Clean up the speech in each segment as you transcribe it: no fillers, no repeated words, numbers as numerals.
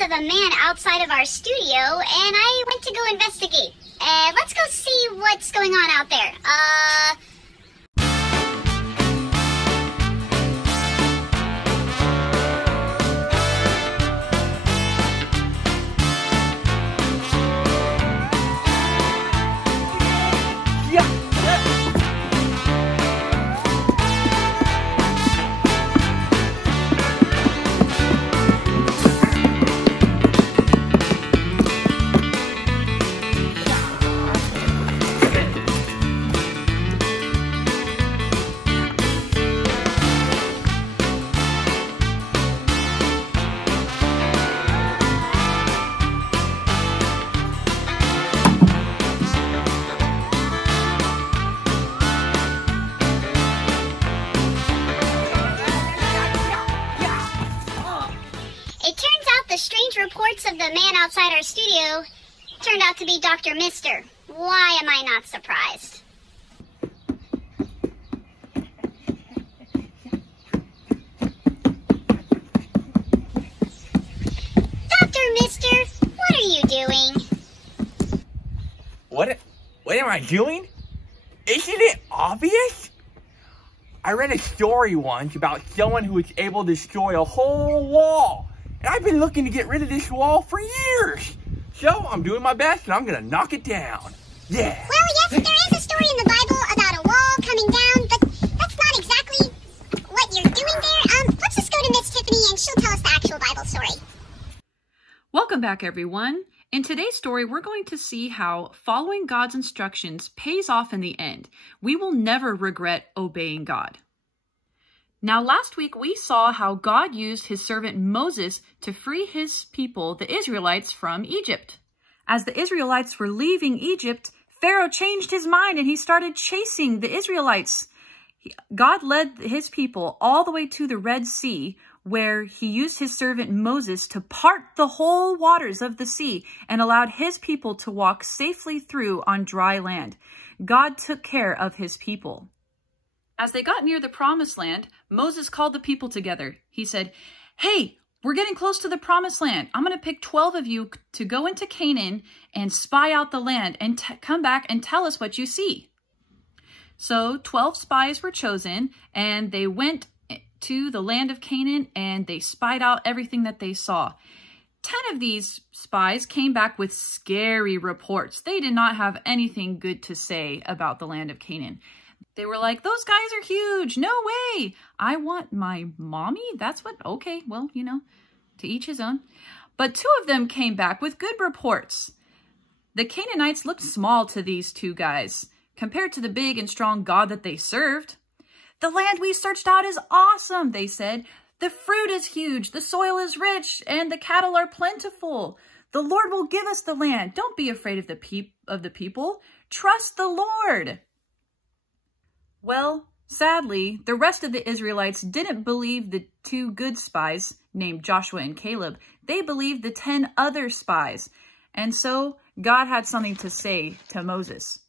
Of a man outside of our studio, and I went to go investigate. Let's go see what's going on out there. Reports of the man outside our studio turned out to be Dr. Mister. Why am I not surprised? Dr. Mister, what are you doing? What am I doing? Isn't it obvious? I read a story once about someone who was able to destroy a whole wall. And I've been looking to get rid of this wall for years. So I'm doing my best and I'm gonna knock it down. Yeah. Well, yes, there is a story in the Bible about a wall coming down, but that's not exactly what you're doing there. Let's just go to Miss Tiffany and she'll tell us the actual Bible story. Welcome back, everyone. In today's story, we're going to see how following God's instructions pays off in the end. We will never regret obeying God. Now, last week we saw how God used his servant Moses to free his people, the Israelites, from Egypt. As the Israelites were leaving Egypt, Pharaoh changed his mind and he started chasing the Israelites. God led his people all the way to the Red Sea, where he used his servant Moses to part the whole waters of the sea and allowed his people to walk safely through on dry land. God took care of his people. As they got near the promised land, Moses called the people together. He said, "Hey, we're getting close to the promised land. I'm going to pick 12 of you to go into Canaan and spy out the land and come back and tell us what you see." So 12 spies were chosen and they went to the land of Canaan and they spied out everything that they saw. 10 of these spies came back with scary reports. They did not have anything good to say about the land of Canaan. They were like, "Those guys are huge. No way. I want my mommy." That's what, okay, well, you know, to each his own. But 2 of them came back with good reports. The Canaanites looked small to these 2 guys compared to the big and strong God that they served. "The land we searched out is awesome," they said. "The fruit is huge, the soil is rich, and the cattle are plentiful. The Lord will give us the land. Don't be afraid of the people. Trust the Lord." Well, sadly, the rest of the Israelites didn't believe the 2 good spies named Joshua and Caleb. They believed the 10 other spies. And so God had something to say to Moses.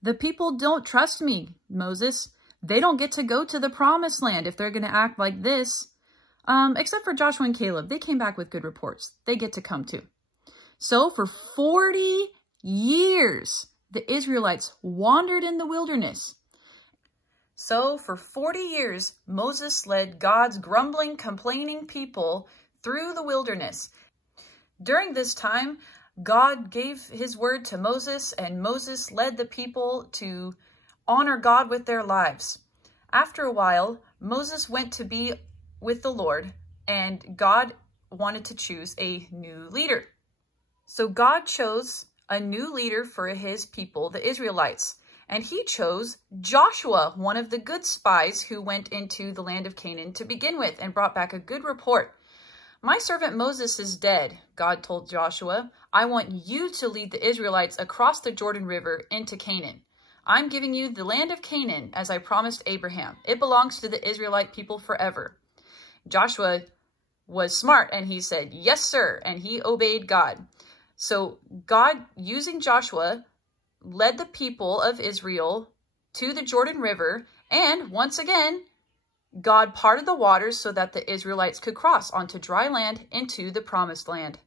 "The people don't trust me, Moses. They don't get to go to the promised land if they're going to act like this. Except for Joshua and Caleb. They came back with good reports. They get to come too." So for 40 years, the Israelites wandered in the wilderness. So for 40 years, Moses led God's grumbling, complaining people through the wilderness. During this time, God gave his word to Moses, and Moses led the people to honor God with their lives. After a while, Moses went to be with the Lord, and God wanted to choose a new leader. So God chose a new leader for his people, the Israelites, and he chose Joshua, one of the good spies who went into the land of Canaan to begin with and brought back a good report. "My servant Moses is dead," God told Joshua. "I want you to lead the Israelites across the Jordan River into Canaan. I'm giving you the land of Canaan as I promised Abraham. It belongs to the Israelite people forever. Joshua was smart and he said, yes, sir. And he obeyed God. So God, using Joshua, led the people of Israel to the Jordan River. And once again, God parted the waters so that the Israelites could cross onto dry land into the promised land.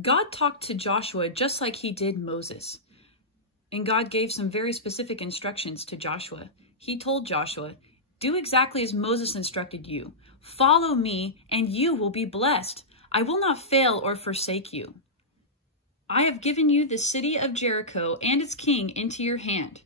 God talked to Joshua just like he did Moses. And God gave some very specific instructions to Joshua. He told Joshua, do exactly as Moses instructed you. Follow me and you will be blessed. I will not fail or forsake you. I have given you the city of Jericho and its king into your hand.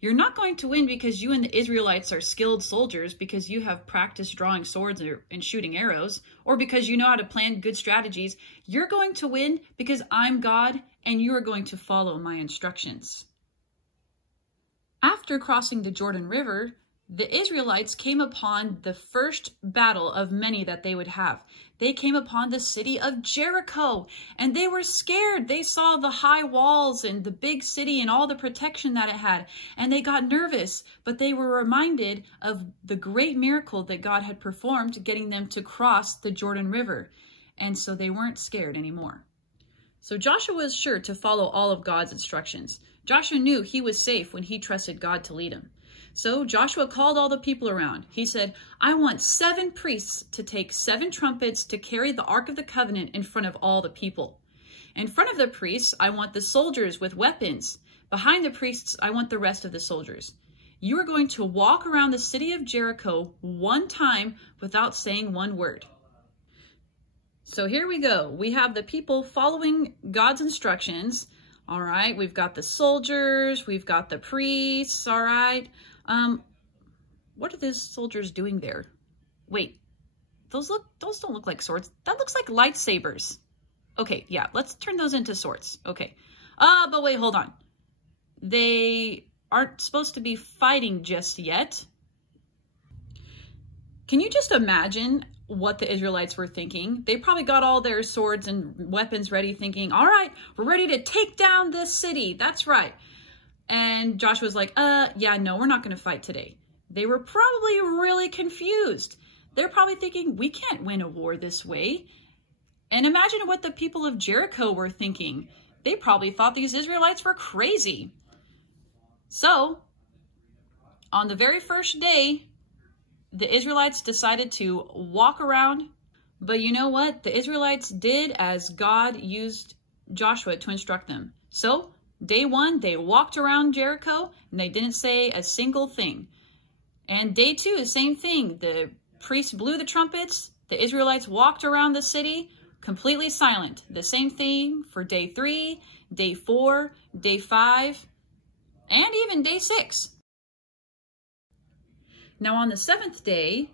You're not going to win because you and the Israelites are skilled soldiers, because you have practiced drawing swords and shooting arrows, or because you know how to plan good strategies. You're going to win because I'm God and you are going to follow my instructions. After crossing the Jordan River, the Israelites came upon the first battle of many that they would have. They came upon the city of Jericho, and they were scared. They saw the high walls and the big city and all the protection that it had, and they got nervous, but they were reminded of the great miracle that God had performed, getting them to cross the Jordan River, and so they weren't scared anymore. So Joshua was sure to follow all of God's instructions. Joshua knew he was safe when he trusted God to lead him. So Joshua called all the people around. He said, I want 7 priests to take 7 trumpets to carry the Ark of the Covenant in front of all the people. In front of the priests, I want the soldiers with weapons. Behind the priests, I want the rest of the soldiers. You are going to walk around the city of Jericho 1 time without saying 1 word. So here we go. We have the people following God's instructions. All right, we've got the soldiers, we've got the priests, all right. What are those soldiers doing there? Wait, those don't look like swords. That looks like lightsabers. Okay, yeah, let's turn those into swords. Okay. But wait, hold on. They aren't supposed to be fighting just yet. Can you just imagine what the Israelites were thinking? They probably got all their swords and weapons ready, thinking, all right, we're ready to take down this city. That's right. And Joshua's like, yeah, no, we're not going to fight today. They were probably really confused. They're probably thinking, we can't win a war this way. And imagine what the people of Jericho were thinking. They probably thought these Israelites were crazy. So, on the very first day, the Israelites decided to walk around. But you know what? The Israelites did as God used Joshua to instruct them. So, day 1, they walked around Jericho and they didn't say a single thing. And day 2, the same thing. The priests blew the trumpets. The Israelites walked around the city completely silent. The same thing for day 3, day 4, day 5, and even day 6. Now on the 7th day,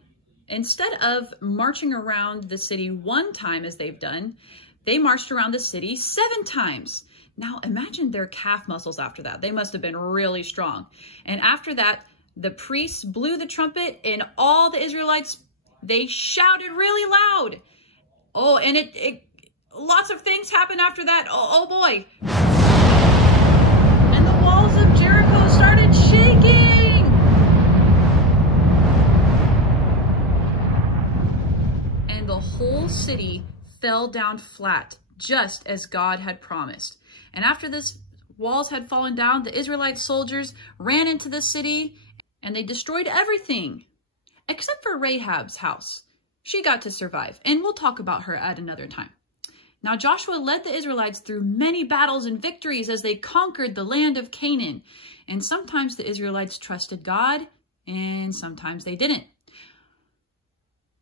instead of marching around the city 1 time as they've done, they marched around the city 7 times. Now imagine their calf muscles after that. They must have been really strong. And after that, the priests blew the trumpet and all the Israelites, they shouted really loud. Oh, and lots of things happened after that. Oh boy. And the walls of Jericho started shaking. And the whole city fell down flat, just as God had promised. And after this walls had fallen down, the Israelite soldiers ran into the city and they destroyed everything except for Rahab's house. She got to survive, and we'll talk about her at another time. Now Joshua led the Israelites through many battles and victories as they conquered the land of Canaan. And sometimes the Israelites trusted God, and sometimes they didn't.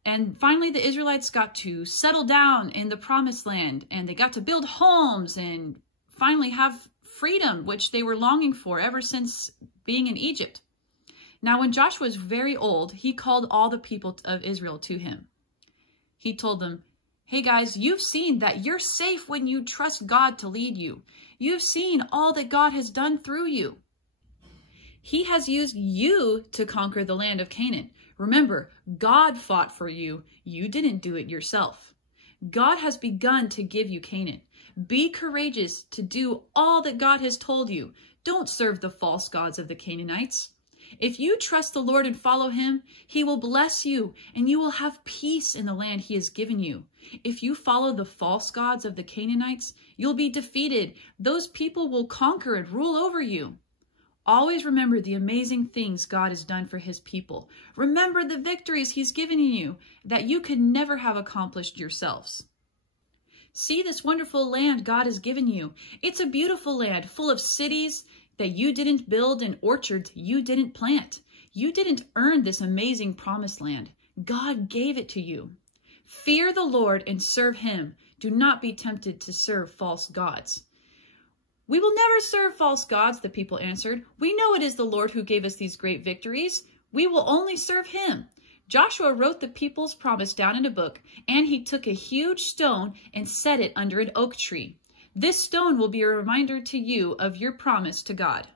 And finally, the Israelites got to settle down in the promised land, and they got to build homes and finally have freedom, which they were longing for ever since being in Egypt. Now, when Joshua was very old, he called all the people of Israel to him. He told them, hey guys, you've seen that you're safe when you trust God to lead you. You've seen all that God has done through you. He has used you to conquer the land of Canaan. Remember, God fought for you. You didn't do it yourself. God has begun to give you Canaan. Be courageous to do all that God has told you. Don't serve the false gods of the Canaanites. If you trust the Lord and follow him, he will bless you and you will have peace in the land he has given you. If you follow the false gods of the Canaanites, you'll be defeated. Those people will conquer and rule over you. Always remember the amazing things God has done for his people. Remember the victories he's given you that you could never have accomplished yourselves. See this wonderful land God has given you. It's a beautiful land full of cities that you didn't build and orchards you didn't plant. You didn't earn this amazing promised land. God gave it to you. Fear the Lord and serve him. Do not be tempted to serve false gods. We will never serve false gods, the people answered. We know it is the Lord who gave us these great victories. We will only serve him. Joshua wrote the people's promise down in a book, and he took a huge stone and set it under an oak tree. This stone will be a reminder to you of your promise to God.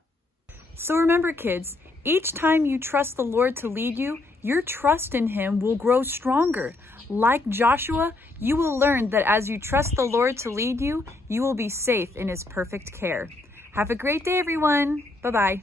So remember, kids, each time you trust the Lord to lead you, your trust in him will grow stronger. Like Joshua, you will learn that as you trust the Lord to lead you, you will be safe in his perfect care. Have a great day, everyone. Bye-bye.